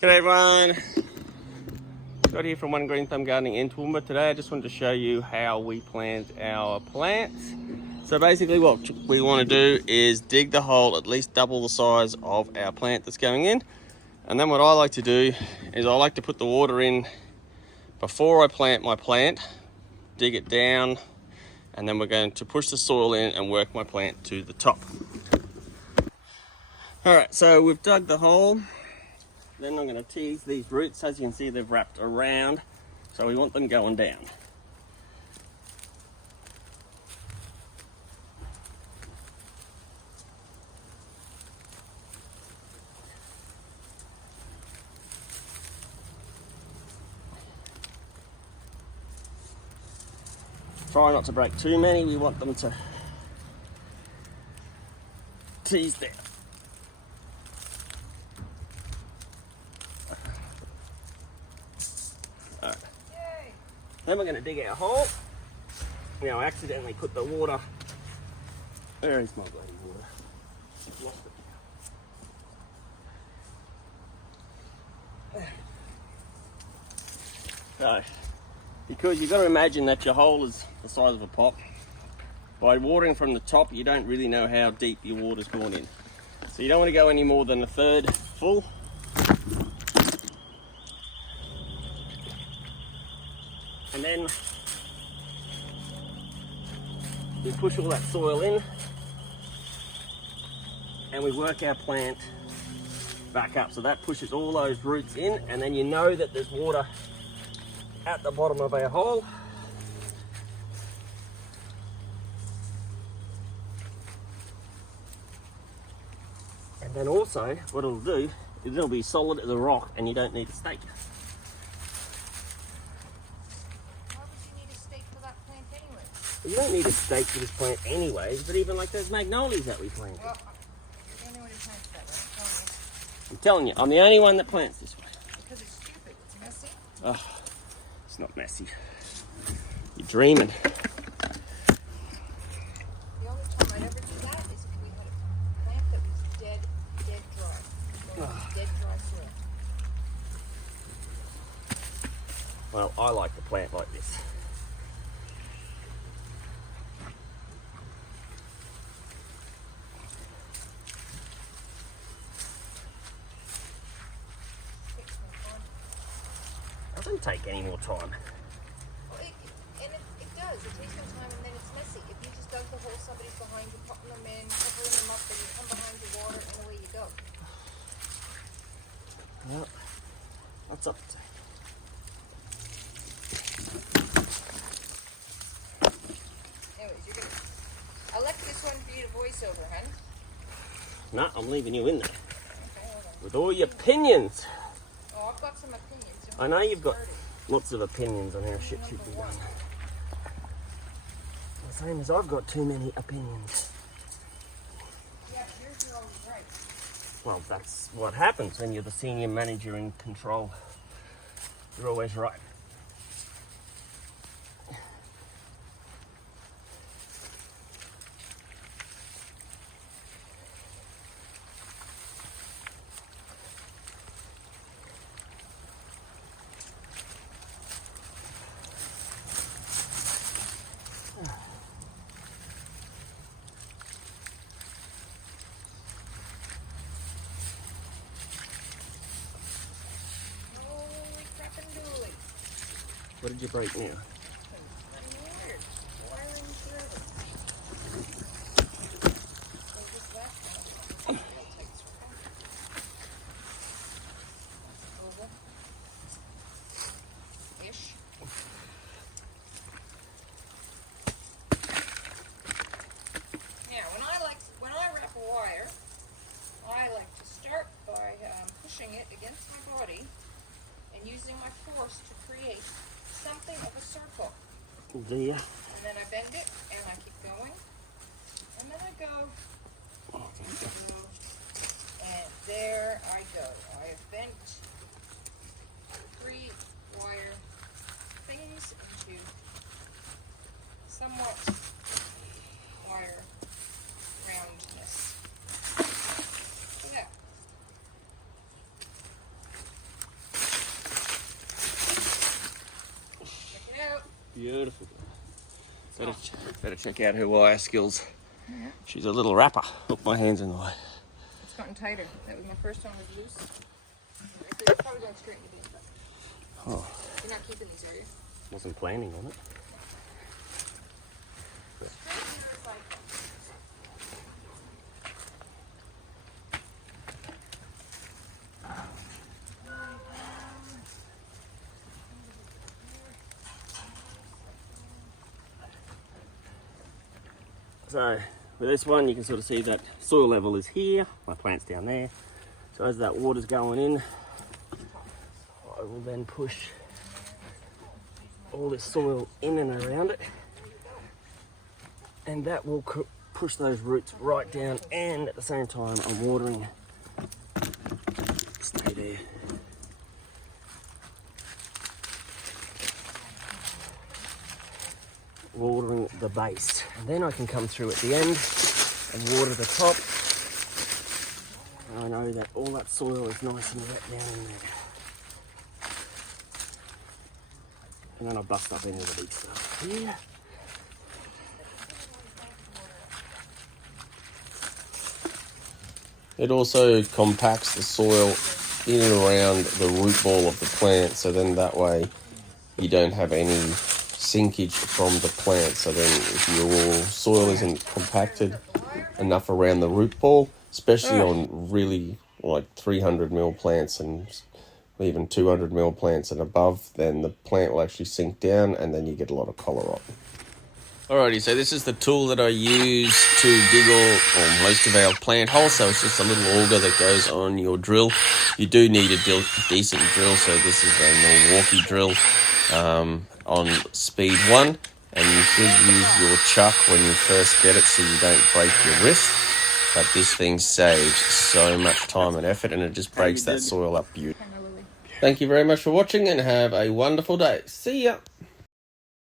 G'day everyone, Scotty here from One Green Thumb Gardening in Toowoomba. Today I just wanted to show you how we plant our plants. So basically what we want to do is dig the hole at least double the size of our plant that's going in. And then what I like to do is I like to put the water in before I plant my plant, dig it down, and then we're going to push the soil in and work my plant to the top. Alright, so we've dug the hole. Then I'm going to tease these roots. As you can see, they've wrapped around, so we want them going down. Try not to break too many, we want them to tease down. Alright. Then we're going to dig our hole. Now I accidentally put the water. Where is my bloody water? I've lost it. So, because you've got to imagine that your hole is the size of a pot. By watering from the top, you don't really know how deep your water's gone in. So you don't want to go any more than a third full. And then we push all that soil in and we work our plant back up. So that pushes all those roots in, and then you know that there's water at the bottom of our hole. And then also what it'll do is it'll be solid as a rock and you don't need a stake. You don't need a stake for this plant anyways, but even like those magnolias that we planted. Well, you're the only one who plants that, right? I'm telling you, I'm the only one that plants this way. Because it's stupid, it's messy. Oh, it's not messy. You're dreaming. The only time I'd ever do that is if we had a plant that was dead dry. So dead dry soil. Well, I like the plant like this. Doesn't take any more time. Well, it does. It takes some time and then it's messy. If you just dug the hole, somebody's behind you, popping them in, covering them up, then you come behind the water and away you go. Well, that's up to Anyways, you're gonna. I left this one for you to voice over, hun. No, I'm leaving you in there. Okay, hold on. With all your opinions. Oh, I've got some opinions. I know you've got lots of opinions on how shit should be done. The same as I've got too many opinions. Yeah, you're always right. Well, that's what happens when you're the senior manager in control. You're always right. Holy crap and dooly. What did you break now? Weird. Wiring through. So just that. Oval. Ish. Now, when I wrap a wire, I like to start by pushing it against my body and using my force to create something of a circle. Do you? And then I bend it and I keep going. And then I go. And there I go. I have bent 3 wire things into somewhat wire roundness. So there. Beautiful. Better check out her wire skills. Yeah. She's a little rapper. Look, my hand's in the way. It's gotten tighter. That was my first one was loose. It's probably going straight in the bin, but you're not keeping these, are you? Wasn't planning on it. So with this one, you can sort of see that soil level is here. My plant's down there. So as that water's going in, I will then push all this soil in and around it. And that will push those roots right down, and at the same time I'm watering. Stay there. Watering the base, and then I can come through at the end and water the top. And I know that all that soil is nice and wet down in there. And then I bust up into the big stuff here. It also compacts the soil in and around the root ball of the plant, so then that way you don't have any sinkage from the plant. So then if your soil isn't compacted enough around the root ball, especially on really like 300 mil plants and even 200 mil plants and above, then the plant will actually sink down and then you get a lot of collar rot. Alrighty, so this is the tool that I use to dig all most of our plant holes. So it's just a little auger that goes on your drill. You do need a decent drill, so this is a Milwaukee drill on speed 1, and you should use your chuck when you first get it so you don't break your wrist. But this thing saves so much time and effort, and it just breaks that soil up beautifully. Thank you very much for watching, and have a wonderful day. See ya!